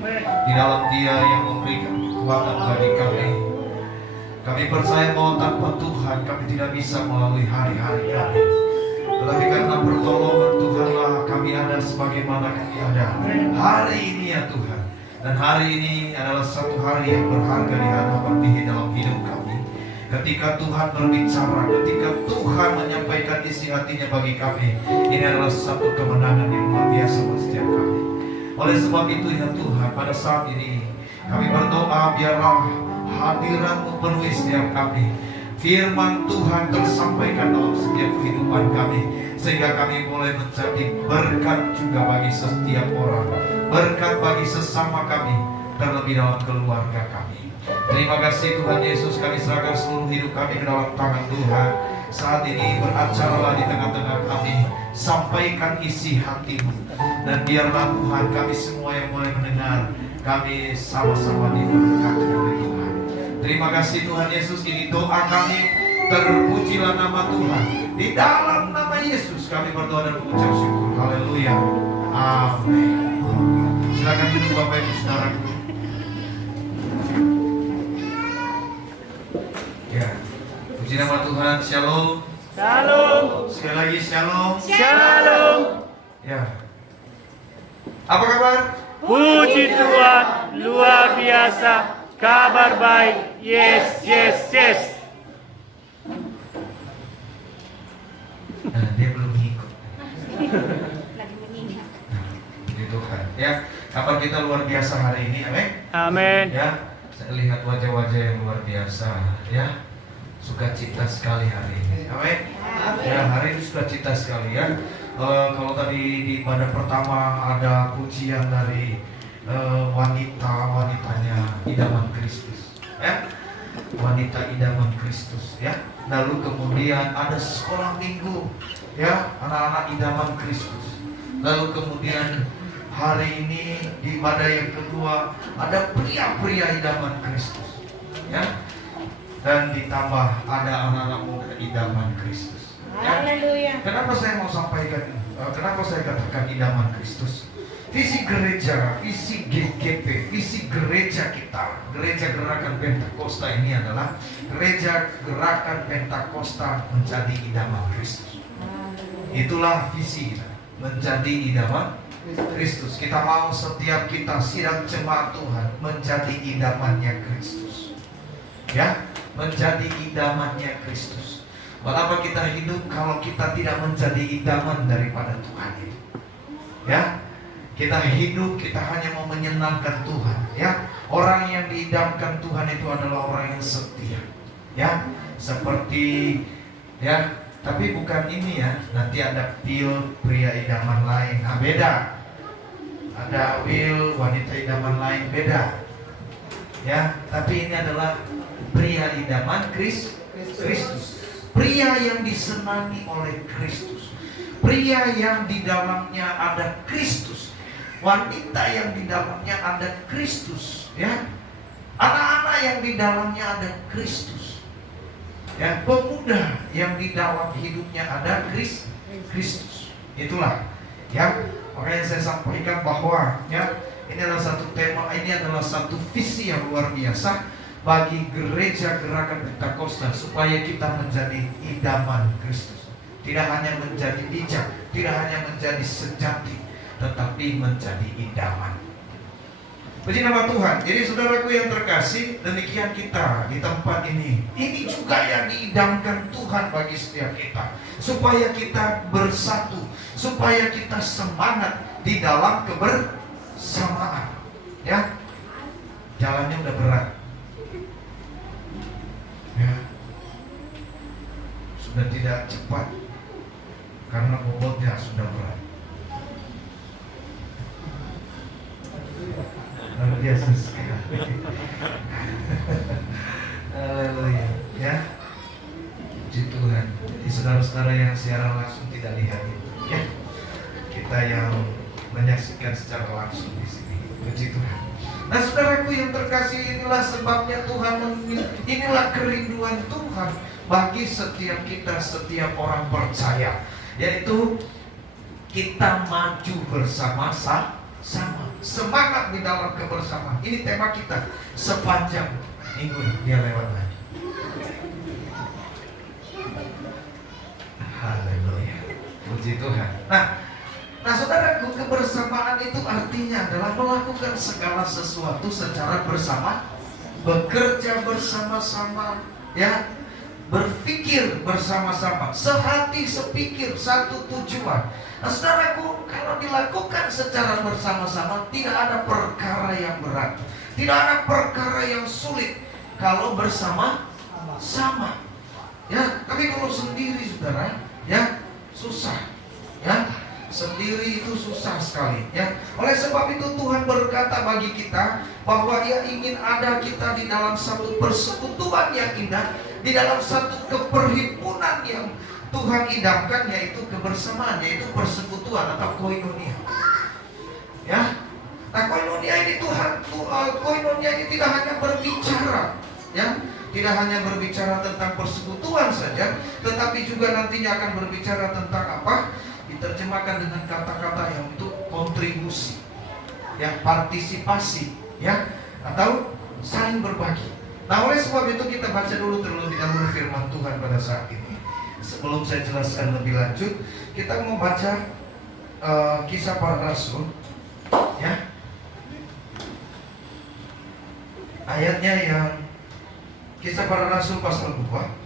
Di dalam Dia yang memberikan kekuatan bagi kami. Kami percaya bahwa tanpa Tuhan kami tidak bisa melalui hari-hari kami. Tetapi karena pertolongan Tuhanlah kami ada sebagaimana kami ada hari ini ya Tuhan. Dan hari ini adalah satu hari yang berharga di hadapan dalam hidup kami. Ketika Tuhan berbicara, ketika Tuhan menyampaikan isi hatinya bagi kami, ini adalah satu kemenangan yang luar biasa buat setiap kami. Oleh sebab itu ya Tuhan, pada saat ini kami berdoa biarlah hadirat-Mu penuhi setiap kami. Firman Tuhan tersampaikan dalam setiap kehidupan kami, sehingga kami boleh menjadi berkat juga bagi setiap orang, berkat bagi sesama kami, terlebih dalam keluarga kami. Terima kasih Tuhan Yesus, kami serahkan seluruh hidup kami ke dalam tangan Tuhan. Saat ini beracaralah di tengah-tengah kami, sampaikan isi hati-Mu, dan biarlah Tuhan kami semua yang boleh mendengar, kami sama-sama diberkati oleh Tuhan. Terima kasih Tuhan Yesus, ini doa kami, terpujilah nama Tuhan. Di dalam nama Yesus kami berdoa dan mengucap syukur. Haleluya. Amin. Silakan duduk Bapak Ibu Saudaraku. Ya, puji nama Tuhan. Shalom. Shalom. Sekali lagi shalom. Shalom. Ya. Apa kabar? Puji Tuhan, luar biasa. Kabar baik. Yes, yes, yes. Nah, dia belum ngikut. Lagi mengingat. Puji Tuhan. Ya, kabar kita luar biasa hari ini. Amin. Amin. Ya, saya lihat wajah-wajah yang luar biasa. Ya, sukacita sekali hari ini. Amin. Ya, hari ini sukacita sekali ya. Kalau tadi di pada pertama ada pujian dari wanitanya idaman Kristus, ya, wanita idaman Kristus, ya. Lalu kemudian ada sekolah minggu, ya, anak-anak idaman Kristus. Lalu kemudian hari ini di ibadah yang kedua ada pria-pria idaman Kristus, ya. Dan ditambah ada anak-anak muda idaman Kristus. Ya. Haleluya. Kenapa saya mau sampaikan? Kenapa saya katakan idaman Kristus? Visi gereja, visi GGP, visi gereja kita, gereja Gerakan Pentakosta ini adalah gereja Gerakan Pentakosta menjadi idaman Kristus. Itulah visi kita, menjadi idaman Kristus. Kita mau setiap kita sidang jemaat Tuhan menjadi idamannya Kristus, ya, menjadi idamannya Kristus. Betapa kita hidup kalau kita tidak menjadi idaman daripada Tuhan itu, ya. Kita hidup, kita hanya mau menyenangkan Tuhan, ya. Orang yang diidamkan Tuhan itu adalah orang yang setia, ya. Seperti, ya, tapi bukan ini ya. Nanti ada Will, pria idaman lain, nah beda. Ada Will, wanita idaman lain, beda, ya. Tapi ini adalah pria idaman Kristus. Pria yang disenangi oleh Kristus, pria yang di dalamnya ada Kristus, wanita yang di dalamnya ada Kristus, ya, anak-anak yang di dalamnya ada Kristus, ya, pemuda yang di dalam hidupnya ada Kristus. Itulah, ya, makanya saya sampaikan bahwa, ya, ini adalah satu tema, ini adalah satu visi yang luar biasa bagi gereja Gerakan Pentakosta, supaya kita menjadi idaman Kristus. Tidak hanya menjadi bijak, tidak hanya menjadi sejati, tetapi menjadi idaman. Puji nama Tuhan. Jadi saudaraku yang terkasih, demikian kita di tempat ini. Ini juga yang diidamkan Tuhan bagi setiap kita, supaya kita bersatu, supaya kita semangat di dalam kebersamaan, ya. Jalannya udah berat, ya, sudah tidak cepat karena bobotnya sudah berat. Luar biasa sekali. Haleluya, ya. Puji Tuhan. Jadi saudara-saudara yang siaran langsung tidak lihat itu, ya. Kita yang menyaksikan secara langsung di sini. Puji Tuhan. Nah, saudaraku yang terkasih, inilah sebabnya Tuhan, inilah kerinduan Tuhan bagi setiap kita, setiap orang percaya, yaitu kita maju bersama-sama. semangat di dalam kebersamaan. Ini tema kita sepanjang minggu dia lewat lagi. Haleluya, puji Tuhan. Nah saudaraku, kebersamaan itu artinya adalah melakukan segala sesuatu secara bersama, bekerja bersama-sama, ya, berpikir bersama-sama, sehati sepikir, satu tujuan. Nah saudaraku, kalau dilakukan secara bersama-sama, tidak ada perkara yang berat, tidak ada perkara yang sulit kalau bersama-sama. Ya, tapi kalau sendiri saudara, ya susah, ya. Sendiri itu susah sekali, ya. Oleh sebab itu Tuhan berkata bagi kita bahwa Ia ingin ada kita di dalam satu persekutuan yang indah, di dalam satu keperhimpunan yang Tuhan idamkan, yaitu kebersamaan, yaitu persekutuan atau koinonia. Ya. Nah, koinonia ini koinonia ini tidak hanya berbicara, ya. Tidak hanya berbicara tentang persekutuan saja, tetapi juga nantinya akan berbicara tentang apa? Diterjemahkan dengan kata-kata yang itu kontribusi, ya, partisipasi, ya, atau saling berbagi. Nah, oleh sebab itu kita baca dulu terlebih dahulu firman Tuhan pada saat ini. Sebelum saya jelaskan lebih lanjut, kita mau baca Kisah Para Rasul, ya. Ayatnya yang Kisah Para Rasul pasal 2.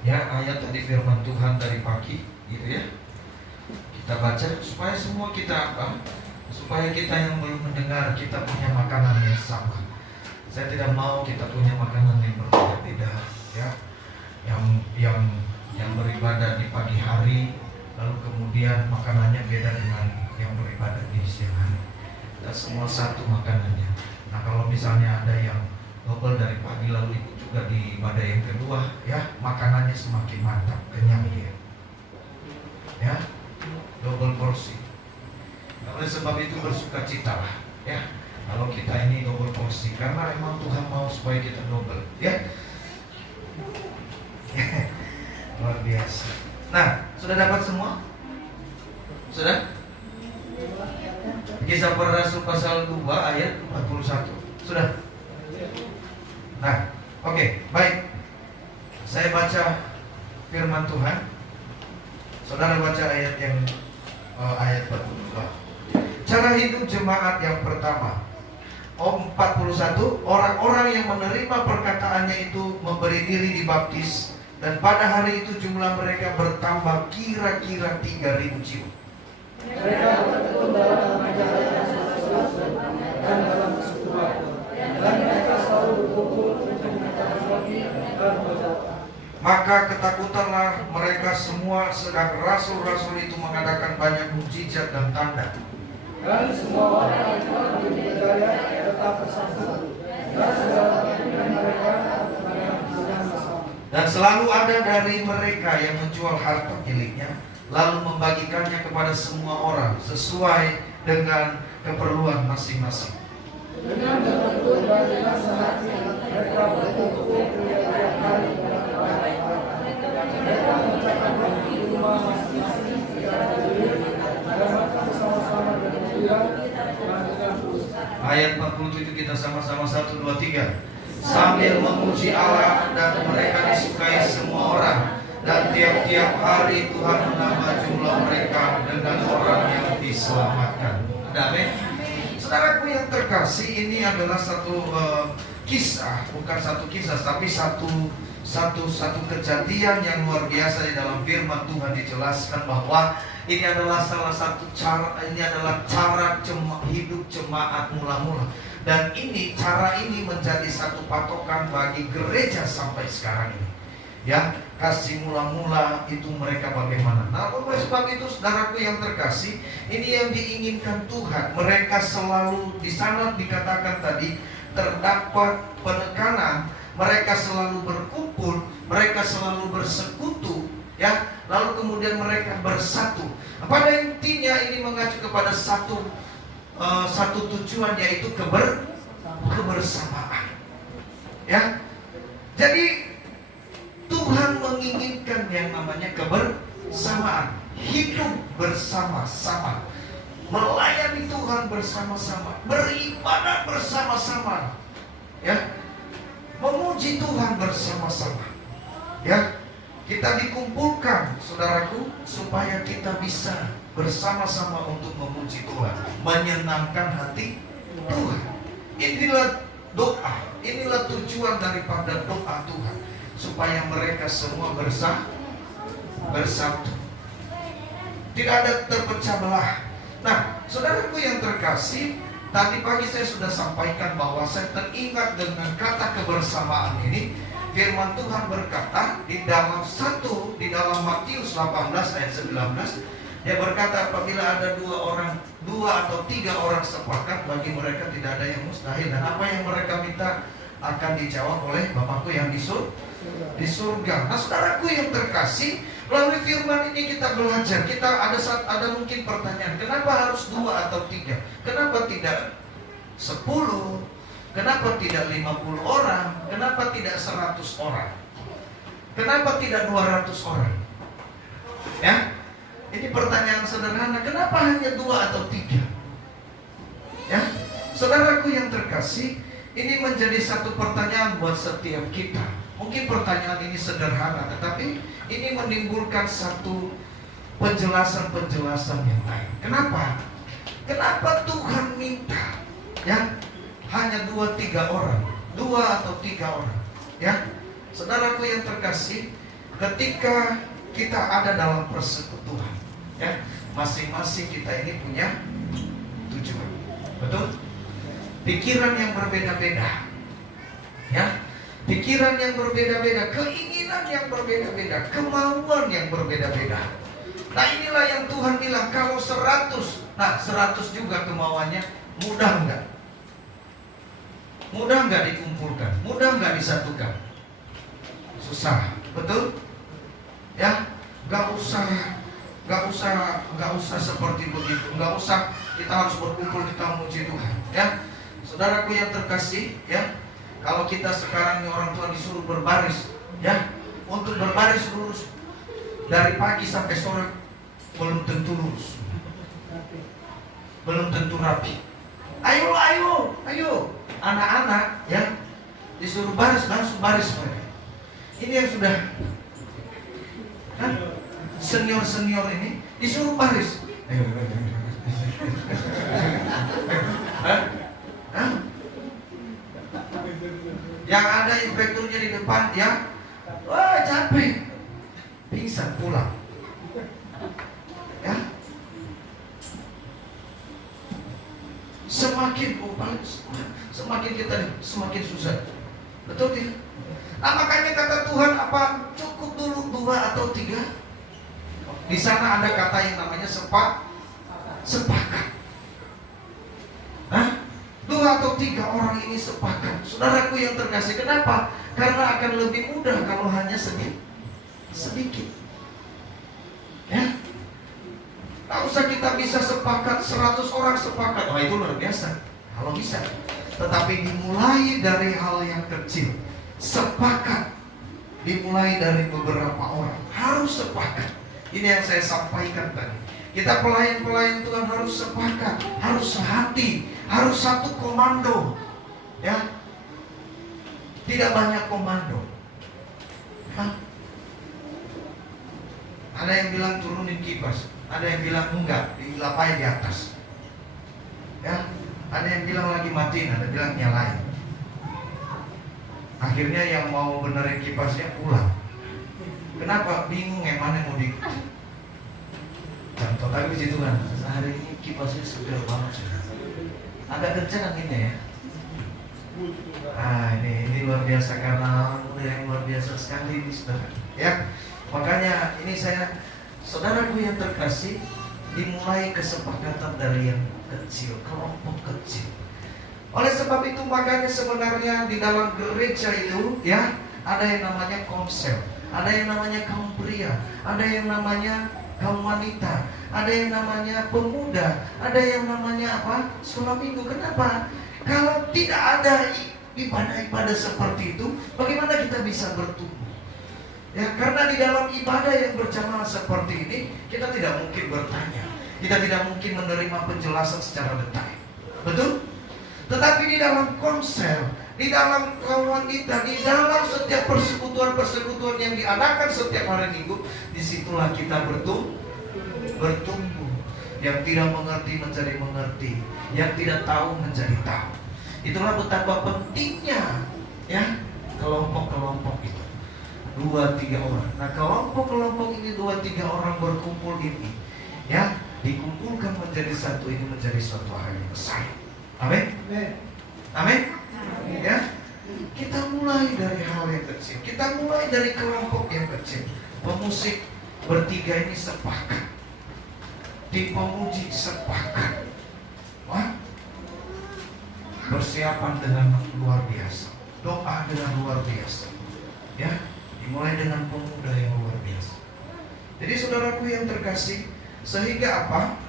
Ya, ayat tadi firman Tuhan dari pagi, gitu ya. Kita baca supaya semua kita supaya kita yang belum mendengar, kita punya makanan yang sama. Saya tidak mau kita punya makanan yang berbeda-beda, ya. Yang beribadah di pagi hari, lalu kemudian makanannya beda dengan yang beribadah di siang hari. Kita semua satu makanannya. Nah, kalau misalnya ada yang double dari pagi lalu ikut juga di ibadah yang kedua, ya, makanannya semakin mantap, kenyang dia, ya, double porsi. Oleh sebab itu bersukacitalah, ya, kalau kita ini double porsi, karena emang Tuhan mau supaya kita double, ya. Luar biasa. Nah, sudah dapat semua? Sudah? Kisah Para Rasul pasal 2 ayat 41. Sudah? Nah, oke, baik. Saya baca firman Tuhan. Saudara baca ayat yang ayat 42. Cara hidup jemaat yang pertama. 41, orang-orang yang menerima perkataannya itu memberi diri dibaptis, dan pada hari itu jumlah mereka bertambah kira-kira 3.000 jiwa. Mereka bertekun dalam ajaran yang jelas dan dalam persekutuan, dan mereka selalu berkumpul untuk menyatakan roti dan berdoa. Maka ketakutanlah mereka semua, sedang rasul-rasul itu mengadakan banyak mukjizat dan tanda. Dan semua orang yang telah dipercaya tetap bersatu, dan segala kepentingan mereka dengan bersama. Dan selalu ada dari mereka yang menjual harta miliknya, lalu membagikannya kepada semua orang sesuai dengan keperluan masing-masing. Dengan berbentuk dan dengan sehati, mereka berkumpul tiap hari pada mereka mengucapkan roti di rumah masing-masing secara diri, dan makan bersama-sama dengan gembira dan dengan tulus. Ayat 47 kita sama-sama 1, 2, 3. Sambil memuji Allah, dan mereka disukai semua orang, dan tiap-tiap hari Tuhan menambah jumlah mereka dengan orang yang diselamatkan. Amin. Saudaraku yang terkasih, ini adalah satu kisah, bukan satu kisah, tapi satu kejadian yang luar biasa di dalam firman Tuhan. Dijelaskan bahwa ini adalah salah satu cara, ini adalah cara hidup jemaat mula-mula, dan cara ini menjadi satu patokan bagi gereja sampai sekarang ini. Ya, kasih mula-mula itu mereka bagaimana. Nah, oleh sebab itu saudaraku yang terkasih, ini yang diinginkan Tuhan. Mereka selalu, di sana dikatakan tadi, terdapat penekanan. Mereka selalu berkumpul, mereka selalu bersekutu, ya. Lalu kemudian mereka bersatu. Pada intinya ini mengacu kepada satu tujuan, yaitu kebersamaan. Ya. Jadi Tuhan menginginkan yang namanya kebersamaan, hidup bersama-sama. melayani Tuhan bersama-sama, beribadah bersama-sama, ya, memuji Tuhan bersama-sama, ya. Kita dikumpulkan, saudaraku, supaya kita bisa bersama-sama untuk memuji Tuhan, menyenangkan hati Tuhan. Inilah doa, inilah tujuan daripada doa Tuhan, supaya mereka semua bersatu, tidak ada terpecah belah. Nah, saudaraku yang terkasih, tadi pagi saya sudah sampaikan bahwa saya teringat dengan kata kebersamaan ini. Firman Tuhan berkata di dalam Matius 18 ayat 19, dia berkata, apabila ada dua atau tiga orang sepakat, bagi mereka tidak ada yang mustahil, dan apa yang mereka minta akan dijawab oleh Bapakku yang di surga. Nah, saudaraku yang terkasih, melalui firman ini kita belajar. Ada mungkin pertanyaan, kenapa harus 2 atau 3? Kenapa tidak 10? Kenapa tidak 50 orang? Kenapa tidak 100 orang? Kenapa tidak 200 orang? Ya, ini pertanyaan sederhana. Kenapa hanya 2 atau 3? Ya, saudaraku yang terkasih, ini menjadi satu pertanyaan buat setiap kita. Mungkin pertanyaan ini sederhana, tetapi ini menimbulkan satu penjelasan-penjelasan yang lain. Kenapa? Kenapa Tuhan minta, ya, hanya 2-3 orang, 2 atau 3 orang, ya, saudaraku yang terkasih, ketika kita ada dalam persekutuan, ya, masing-masing kita ini punya tujuan, betul? Pikiran yang berbeda-beda, ya, pikiran yang berbeda-beda, keinginan yang berbeda-beda, kemauan yang berbeda-beda. Nah, inilah yang Tuhan bilang, kalau 100, nah 100 juga kemauannya, mudah enggak? Mudah nggak dikumpulkan? Mudah nggak disatukan? Susah, betul? Ya, nggak usah seperti begitu. Nggak usah kita harus berkumpul, kita memuji Tuhan. Ya, saudaraku yang terkasih, ya, kalau kita sekarang ini orang tua disuruh berbaris, ya, untuk berbaris lurus dari pagi sampai sore belum tentu lurus, belum tentu rapi. Ayo, anak-anak, ya, disuruh baris, langsung baris mereka. Ini yang sudah kan, senior ini disuruh baris. Ayo. Yang ada inspekturnya di depan, ya, wah capek, pingsan pulang. Ya, semakin kita semakin susah, betul tidak? Nah, makanya kata Tuhan apa? Cukup dulu 2 atau 3. Di sana ada kata yang namanya sepakat. Hah? 2 atau 3 orang ini sepakat. Saudaraku yang terkasih, kenapa? Karena akan lebih mudah kalau hanya sedikit. Ya, tak usah kita bisa sepakat 100 orang sepakat. Oh, itu luar biasa kalau bisa. Tetapi dimulai dari hal yang kecil. Sepakat. Dimulai dari beberapa orang. Harus sepakat. Ini yang saya sampaikan tadi. Kita pelayan-pelayan Tuhan harus sepakat, harus sehati, harus satu komando. Ya. Tidak banyak komando. Hah? Ada yang bilang turunin kipas, ada yang bilang enggak, dilapai di atas. Ya, ada yang bilang lagi matiin, ada yang bilang nyalain. Akhirnya yang mau benerin kipasnya pulang. Kenapa? Bingung yang mana mau diikuti. Contoh tapi puji Tuhan, hari ini kipasnya segar banget. Agak kencang anginnya ya. Ini luar biasa karena yang luar biasa sekali ini, saudara. Ya, makanya ini saudaraku yang terkasih, dimulai kesepakatan dari yang kecil, kelompok kecil. Oleh sebab itu makanya sebenarnya di dalam gereja itu, ya, ada yang namanya komsel, ada yang namanya kaum pria, ada yang namanya kaum wanita, ada yang namanya pemuda, ada yang namanya apa? Sekolah minggu. Kenapa? Kalau tidak ada ibadah-ibadah seperti itu, bagaimana kita bisa bertumbuh? Ya, karena di dalam ibadah yang berjamaah seperti ini, kita tidak mungkin bertanya. Kita tidak mungkin menerima penjelasan secara detail. Betul? Tetapi di dalam konsel, di dalam kawan kita, di dalam setiap persekutuan-persekutuan yang diadakan setiap hari Minggu, disitulah kita bertumbuh. Yang tidak mengerti menjadi mengerti, yang tidak tahu menjadi tahu. Itulah betapa pentingnya ya kelompok-kelompok itu. 2-3 orang. Nah, kelompok-kelompok ini 2-3 orang berkumpul ini, ya, dikumpulkan menjadi satu, ini menjadi suatu hal yang besar. Amin. Amin. Ya. Kita mulai dari hal yang kecil. Kita mulai dari kelompok yang kecil. Pemusik bertiga ini sepakat. Tim pemuji sepakat. Wah. Persiapan dengan luar biasa. Doa dengan luar biasa. Ya. Dimulai dengan pemuda yang luar biasa. Jadi saudaraku yang terkasih, sehingga apa?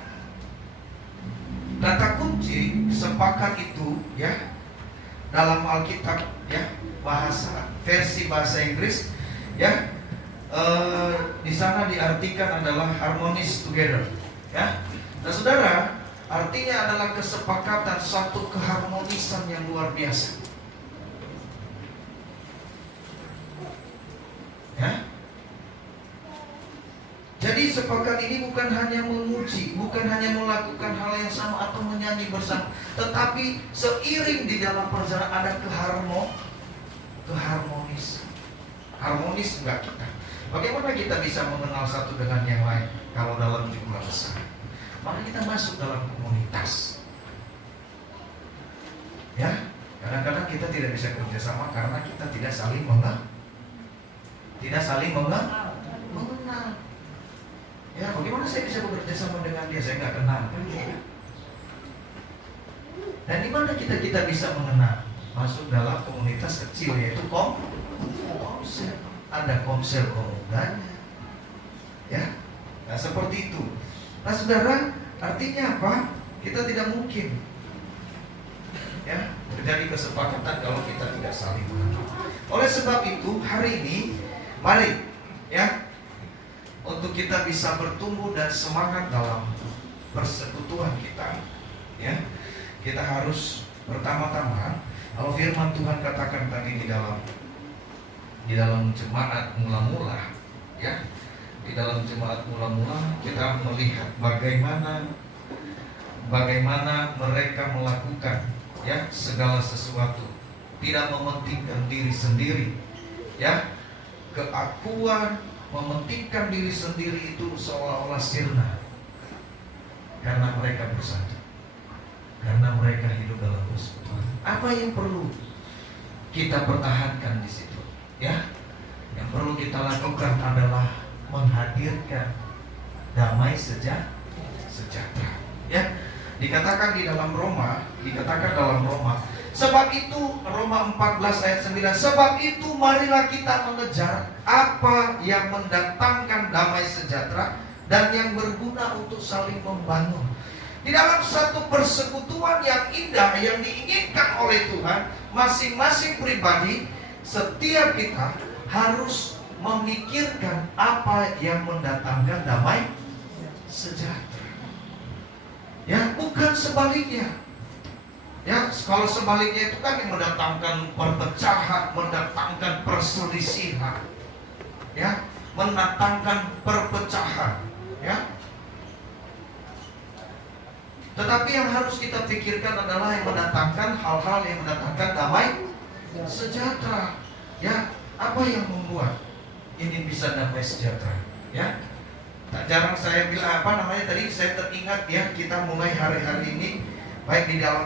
Kata kunci sepakat itu ya dalam Alkitab ya, versi bahasa Inggris ya, di sana diartikan adalah harmonious together ya. Nah saudara, artinya adalah kesepakatan, satu keharmonisan yang luar biasa ya. Jadi sepakat ini bukan hanya memuji, bukan hanya melakukan hal yang sama atau menyanyi bersama, tetapi seiring di dalam perjalanan ada keharmonisan. Harmonis enggak kita? Bagaimana kita bisa mengenal satu dengan yang lain kalau dalam jumlah besar? Maka kita masuk dalam komunitas. Ya, kadang-kadang kita tidak bisa kerjasama karena kita tidak saling mengenal. Ya, bagaimana saya bisa bekerja sama dengan dia? Saya nggak kenal. Dan di mana kita bisa mengenal? Masuk dalam komunitas kecil, yaitu komsel. Ada komsel komudanya. Ya, nah seperti itu. Nah saudara, artinya apa? Kita tidak mungkin ya terjadi kesepakatan kalau kita tidak saling mengenal. Oleh sebab itu, hari ini mari ya, untuk kita bisa bertumbuh dan semangat dalam persekutuan kita ya, kita harus pertama-tama, kalau firman Tuhan katakan tadi di dalam jemaat mula-mula ya, di dalam jemaat mula-mula kita melihat bagaimana mereka melakukan ya segala sesuatu, tidak mementingkan diri sendiri ya, keakuan, mementingkan diri sendiri itu seolah-olah sirna, karena mereka bersatu, karena mereka hidup dalam persekutuan. Apa yang perlu kita pertahankan di situ? Ya, yang perlu kita lakukan adalah menghadirkan damai sejahtera. Ya, dikatakan dalam Roma, sebab itu Roma 14 ayat 9, sebab itu marilah kita mengejar apa yang mendatangkan damai sejahtera dan yang berguna untuk saling membangun. Di dalam satu persekutuan yang indah yang diinginkan oleh Tuhan, masing-masing pribadi, setiap kita harus memikirkan apa yang mendatangkan damai sejahtera. Ya, bukan sebaliknya. Ya, kalau sebaliknya itu kan yang mendatangkan perpecahan, mendatangkan perselisihan, ya, mendatangkan perpecahan, ya. Tetapi yang harus kita pikirkan adalah yang mendatangkan hal-hal yang mendatangkan damai sejahtera. Ya, apa yang membuat ini bisa damai sejahtera? Ya, tak jarang saya bilang tadi saya teringat ya, kita mulai hari-hari ini baik di dalam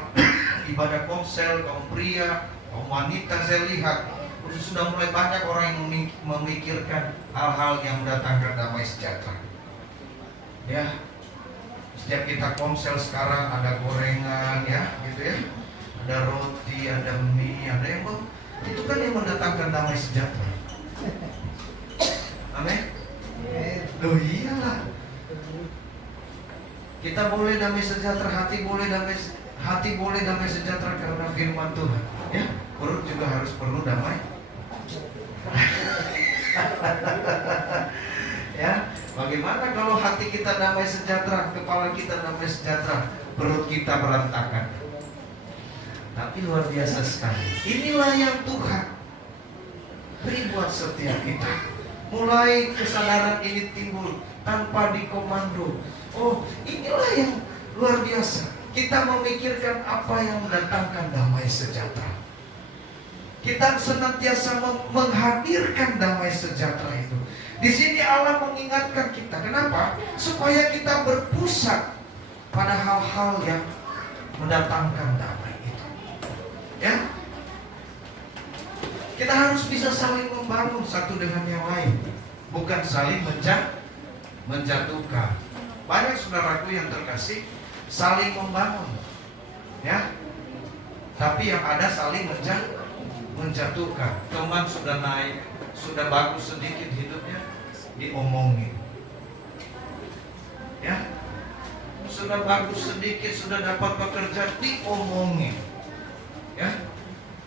ibadah komsel, kaum pria, kaum wanita, saya lihat sudah mulai banyak orang yang memikirkan hal-hal yang mendatangkan damai sejahtera. Ya, setiap kita komsel sekarang ada gorengan ya, gitu ya, ada roti, ada mie, ada yang itu kan yang mendatangkan damai sejahtera. Amin. Loh iyalah. Kita boleh damai sejahtera, hati boleh damai sejahtera karena firman Tuhan. Ya, perut juga harus perlu damai. Ya, Bagaimana kalau hati kita damai sejahtera, kepala kita damai sejahtera, perut kita berantakan? Tapi luar biasa sekali. Inilah yang Tuhan beri buat setiap kita. Mulai kesadaran ini timbul tanpa dikomando. Oh, inilah yang luar biasa. Kita memikirkan apa yang mendatangkan damai sejahtera. Kita senantiasa menghadirkan damai sejahtera itu. Di sini Allah mengingatkan kita. Kenapa? Supaya kita berpusat pada hal-hal yang mendatangkan damai itu. Ya, kita harus bisa saling membangun satu dengan yang lain, bukan saling menjatuhkan. Banyak saudaraku yang terkasih saling membangun, ya. Tapi yang ada saling menjatuhkan. Teman sudah naik, sudah bagus sedikit hidupnya, diomongin, ya. Sudah bagus sedikit, sudah dapat pekerjaan, diomongin, ya.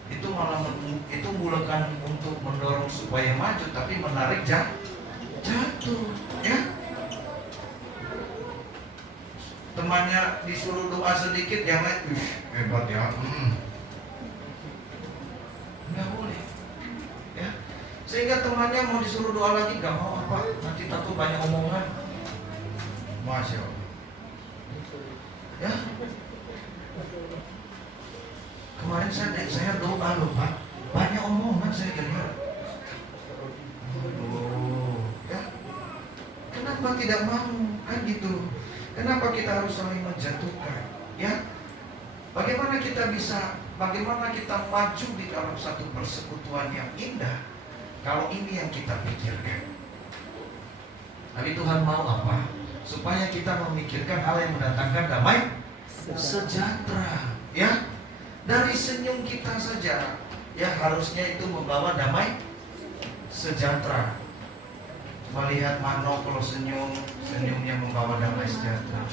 Itu malah itu bukan untuk mendorong supaya maju, tapi menarik jatuh, ya. Temannya disuruh doa sedikit, yang lain, hebat ya, nggak boleh, ya. Sehingga temannya mau disuruh doa lagi, nggak mau apa, nanti takut banyak omongan, Masya Allah, ya. Kemarin saya doa loh Pak, banyak omongan saya dengar. Oh, ya. Kenapa tidak mau? Kan gitu. Kenapa kita harus saling menjatuhkan? Ya. Bagaimana kita maju di dalam satu persekutuan yang indah? Kalau ini yang kita pikirkan. Tapi Tuhan mau apa? Supaya kita memikirkan hal yang mendatangkan damai sejahtera, ya. Dari senyum kita saja, ya harusnya itu membawa damai sejahtera. Melihat Mano kalau senyumnya membawa damai sejahtera.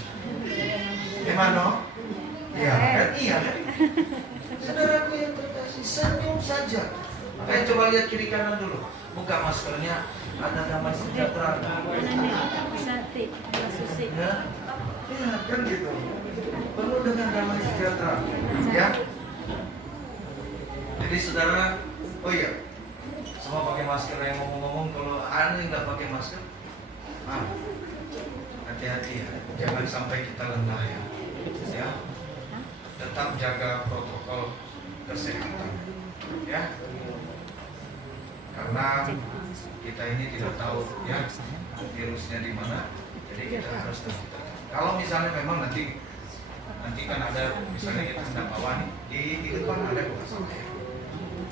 Mano? Iya kan? Iya kan? Saudaraku yang terkasih, senyum saja. Makanya coba lihat kiri kanan dulu. Buka maskernya, ada damai sejahtera. Ya, kan gitu. Penuh dengan damai sejahtera, ya. Jadi saudara, oh iya, semua pakai masker. Yang ngomong-ngomong, kalau ada yang nggak pakai masker, hati-hati ya, jangan sampai kita lengah ya. Ya, tetap jaga protokol kesehatan, ya. Karena kita ini tidak tahu ya virusnya di mana, jadi kita harus tetap. Kalau misalnya memang nanti kan ada, misalnya kita sedang bawa nih di depan ada kok.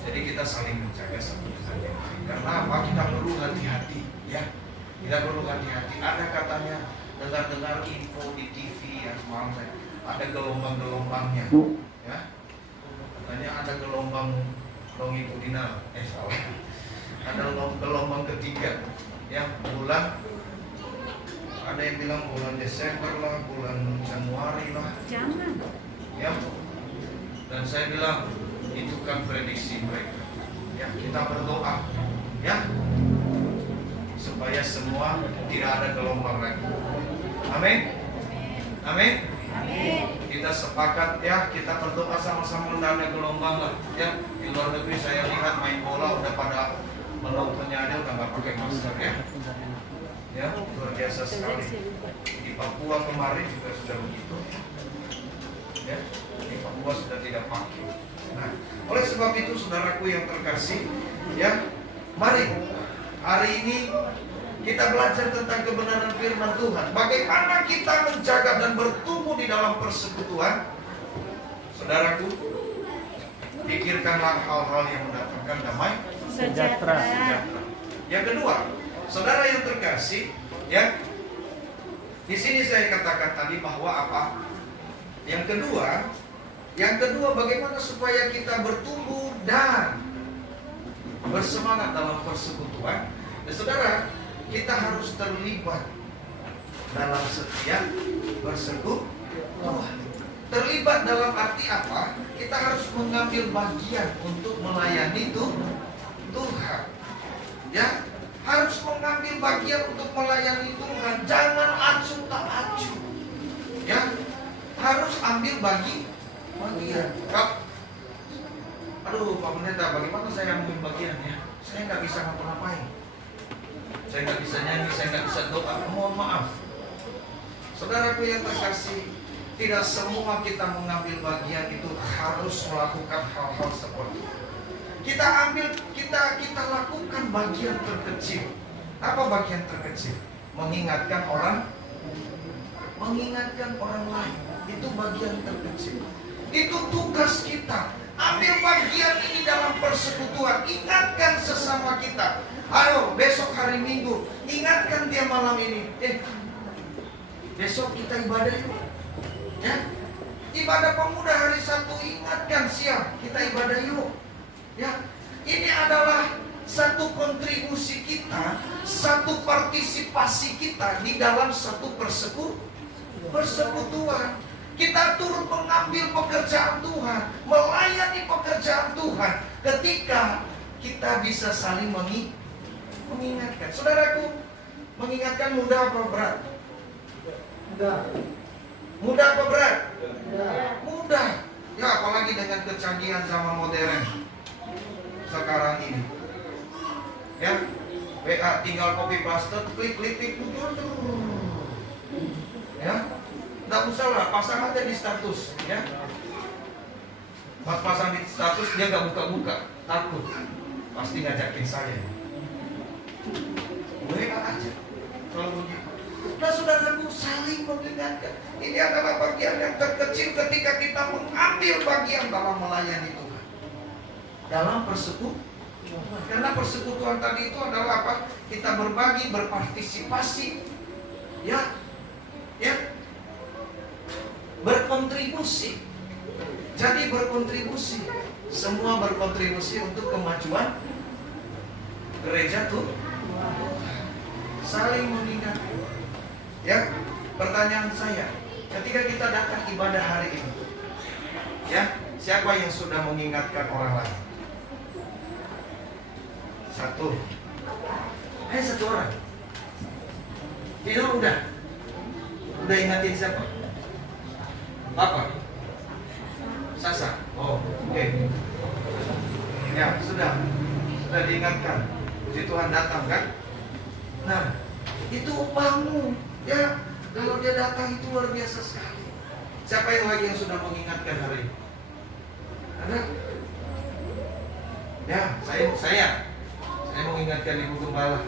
Jadi kita saling menjaga satu dengan yang lain. Karena apa? Kita perlu hati-hati, ya. Kita perlu hati-hati. Ada katanya dengar info di TV yang semalam ada gelombang-gelombangnya, ya. Katanya ada gelombang longitudinal, salah. Ada gelombang ketiga, ya, bulan. Ada yang bilang bulan Desember lah, bulan Januari lah. Jangan. Ya. Dan saya bilang itu kan prediksi mereka. Ya, kita berdoa, ya, supaya semua tidak ada gelombang lagi. Amin. Amin. Amin. Kita sepakat ya, kita berdoa sama-sama tidak ada gelombang lah. Ya, di luar negeri saya lihat main bola udah pada menontonnya ada udah nggak pakai masker ya. Ya, luar biasa sekali. Di Papua kemarin juga sudah begitu. Ya, di Papua sudah tidak pakai. Nah, oleh sebab itu saudaraku yang terkasih, ya, mari hari ini kita belajar tentang kebenaran firman Tuhan. Bagaimana kita menjaga dan bertumbuh di dalam persekutuan. Saudaraku, pikirkanlah hal-hal yang mendatangkan damai Sejahtera. Yang kedua, saudara yang terkasih, ya, di sini saya katakan tadi bahwa apa? Yang kedua, bagaimana supaya kita bertumbuh dan bersemangat dalam persekutuan. Dan saudara, kita harus terlibat dalam setiap persekutuan. Terlibat dalam arti apa? Kita harus mengambil bagian untuk melayani Tuhan. Ya, harus mengambil bagian untuk melayani Tuhan. Jangan acuh tak acuh. Ya, harus ambil bagian. Aduh, Pak Pendeta, bagaimana saya ambil bagian ya? Saya nggak bisa ngapa-ngapain. Saya nggak bisa nyanyi, saya nggak bisa doa. Mohon maaf. Saudaraku yang terkasih, tidak semua kita mengambil bagian itu harus melakukan hal-hal seperti itu. Kita lakukan bagian terkecil. Apa bagian terkecil? Mengingatkan orang lain. Itu bagian terkecil. Itu tugas kita. Ambil bagian ini dalam persekutuan. Ingatkan sesama kita. Ayo, besok hari Minggu, ingatkan dia malam ini. Besok kita ibadah yuk. Ya, ibadah pemuda hari Sabtu, ingatkan siang kita ibadah yuk. Ya, ini adalah satu kontribusi kita, satu partisipasi kita di dalam satu persekutuan. Kita turut mengambil pekerjaan Tuhan, melayani pekerjaan Tuhan ketika kita bisa saling mengingatkan. Saudaraku, mengingatkan mudah apa berat? Mudah apa berat? Mudah. Ya, apalagi dengan kecanggihan zaman modern sekarang ini. Ya, WA tinggal copy paste, klik muncul tuh. Ya, nggak usah lah, pasang aja di status. Ya, pas pasang di status dia nggak buka-buka, takut, pasti ngajakin saya. WA aja, kalau begitu. Nah, saudaraku, saling mengingatkan. Ini adalah bagian yang terkecil ketika kita mengambil bagian dalam melayani Tuhan. Dalam persekutuan. Karena persekutuan tadi itu adalah apa? Kita berbagi, berpartisipasi. Ya. Berkontribusi. Jadi berkontribusi. Semua berkontribusi untuk kemajuan gereja Tuhan. Saling mengingatkan. Ya, pertanyaan saya, ketika kita datang ibadah hari ini, ya, siapa yang sudah mengingatkan orang lain? Satu orang. Itu udah ingatin siapa? Bapak? Sasa? Oh, oke. Ya, sudah diingatkan. Puji Tuhan datang kan? Nah, itu upahmu. Ya, kalau dia datang itu luar biasa sekali. Siapa yang lagi yang sudah mengingatkan hari ini? Ada? Ya, saya mengingatkan Ibu Gembala.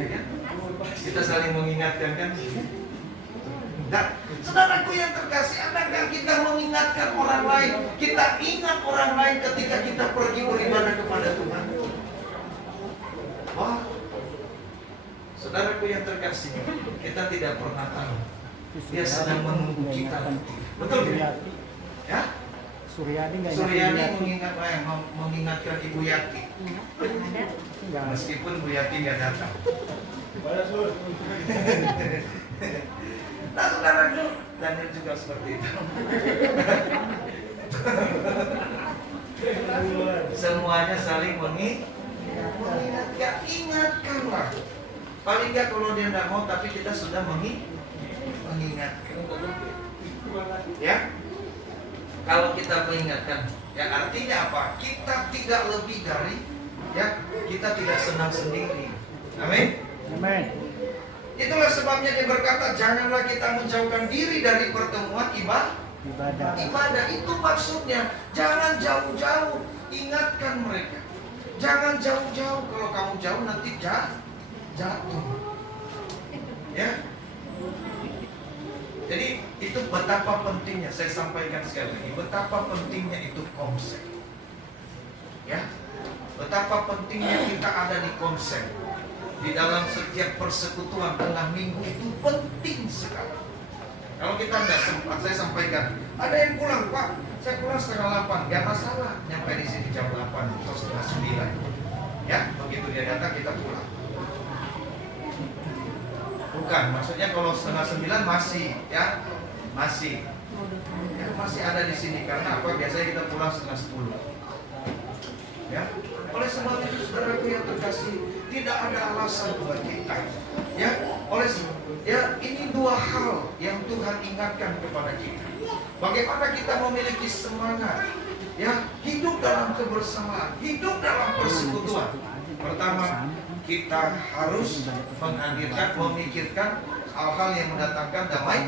Ya kan? Kita saling mengingatkan kan? Enggak. Saudaraku yang terkasih, adakah kita mengingatkan orang lain? Kita ingat orang lain ketika kita pergi beribadah kepada Tuhan. Wah, saudaraku yang terkasih, kita tidak pernah tahu dia sedang menunggu kita. Betul tidak? Ya? Suryani mengingatkan Ibu Yati. Meskipun Bu Yati nggak datang. Nah, saudaraku, Daniel juga seperti itu. Semuanya saling mengingatkan, ingatkanlah. Paling nggak kalau dia nggak mau, tapi kita sudah mengingatkan. Ya, kalau kita mengingatkan, ya artinya apa? Kita tidak lebih dari, ya, kita tidak senang sendiri. Amin. Amin. Itulah sebabnya dia berkata, janganlah kita menjauhkan diri dari pertemuan ibadah. Itu maksudnya, jangan jauh-jauh, ingatkan mereka. Jangan jauh-jauh, kalau kamu jauh nanti jatuh. Ya. Jadi itu betapa pentingnya, saya sampaikan sekali lagi, betapa pentingnya itu konsep. Ya. Betapa pentingnya kita ada di konsep. Di dalam setiap persekutuan tengah minggu itu penting sekali. Kalau kita tidak sempat, saya sampaikan, ada yang pulang, Pak, saya pulang setengah 8, gak masalah, nyampe di sini jam 8 atau setengah 9. Ya, begitu dia datang kita pulang. Bukan, maksudnya kalau setengah 9 masih, ya, masih ada di sini. Karena apa? Biasanya kita pulang setengah 10. Ya, oleh sebab itu saudaraku yang terkasih, tidak ada alasan buat kita. Ya, ini dua hal yang Tuhan ingatkan kepada kita. Bagaimana kita memiliki semangat, ya, hidup dalam kebersamaan, hidup dalam persekutuan. Pertama, kita harus memikirkan hal-hal yang mendatangkan damai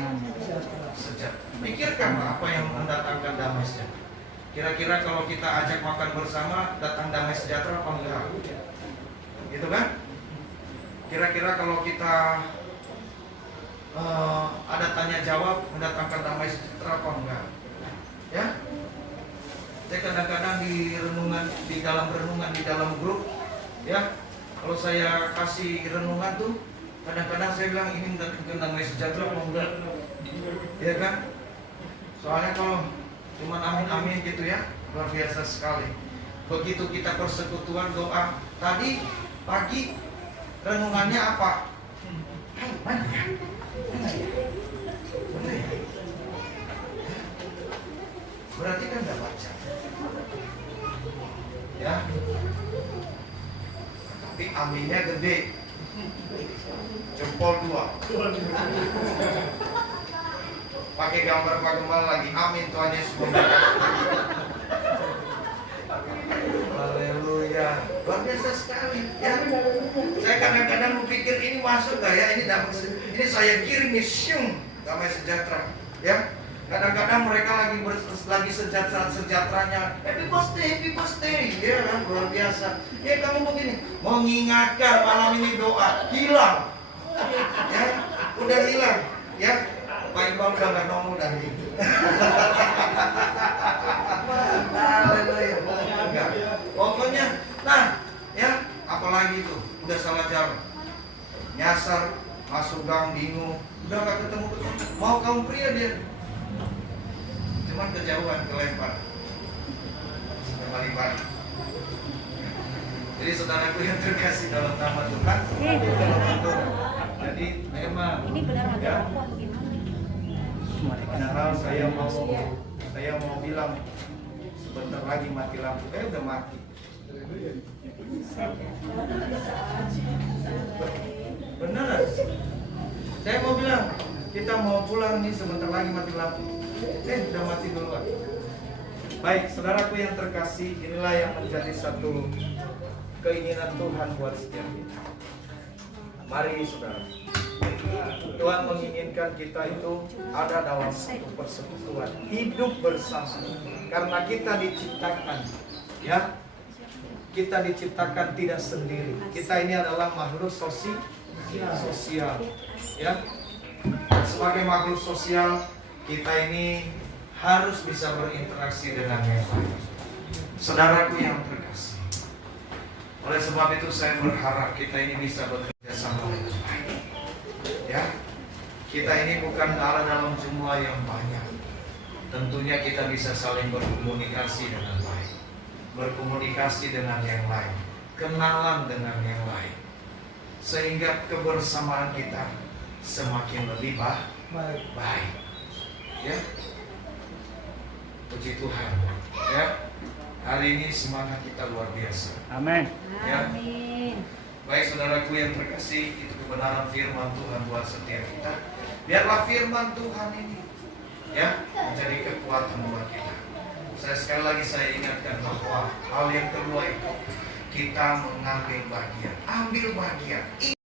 sejahtera. Pikirkan apa yang mendatangkan damai sejahtera. Kira-kira kalau kita ajak makan bersama, datang damai sejahtera apa enggak? Gitu kan? Kira-kira kalau kita ada tanya jawab, mendatangkan damai sejahtera apa enggak? Ya? Saya kadang-kadang di dalam grup, ya, kalau saya kasih renungan tuh, kadang-kadang saya bilang ini mendatangkan damai sejahtera apa enggak? Ya kan? Soalnya kalau cuman amin-amin gitu ya, luar biasa sekali. Begitu kita persekutuan doa, tadi pagi renungannya apa? Mana ya? Mana ya? Berarti kan enggak baca. Ya. Tapi aminnya gede. Jempol 2. Pakai gambar Pak Gembala lagi. Amin, Tuhan Yesus memberkati. Haleluya. Luar biasa sekali. Ya. Saya kadang-kadang berpikir ini masuk gak ya? Ini saya kirim mission damai sejahtera. Ya. Kadang-kadang mereka lagi sejahteranya. Happy birthday, ya kan, luar biasa. Ya kamu begini, mengingatkan malam ini doa hilang, ya, udah hilang, ya. Pak Iqbal udah nggak nongol dari itu. Haleluya, enggak. Pokoknya, nah, ya, apalagi itu, udah salah jalan, nyasar, masuk gang bingung, udah nggak ketemu. Mau kaum pria dia. Cuman kejauhan, kelempar sampai balik-balik. Jadi saudaraku yang terkasih dalam nama Tuhan, jadi memang Ini benar mati ya, lampu atau gimana? padahal saya mau bilang sebentar lagi mati lampu, udah mati. Benar. Saya mau bilang kita mau pulang nih, sebentar lagi mati lampu. Udah mati duluan. Baik, saudaraku yang terkasih, inilah yang menjadi satu keinginan Tuhan buat setiap kita. Mari saudara, Tuhan menginginkan kita itu ada dalam satu persekutuan, hidup bersama. Karena kita diciptakan, ya, kita diciptakan tidak sendiri. Kita ini adalah makhluk sosial, ya. Sebagai makhluk sosial, kita ini harus bisa berinteraksi dengan yang lain. Saudaraku yang terkasih, oleh sebab itu saya berharap kita ini bisa bekerja sama dengan baik. Ya, kita ini bukan ada dalam jumlah yang banyak. Tentunya kita bisa saling berkomunikasi dengan baik, berkomunikasi dengan yang lain, kenalan dengan yang lain, sehingga kebersamaan kita semakin lebih baik. Ya, puji Tuhan. Ya, hari ini semangat kita luar biasa. Amin. Ya. Amin. Baik saudaraku yang terkasih, itu kebenaran firman Tuhan buat setiap kita. Biarlah firman Tuhan ini, ya, menjadi kekuatan buat kita. Sekali lagi saya ingatkan bahwa hal yang kedua itu kita mengambil bagian, ambil bagian.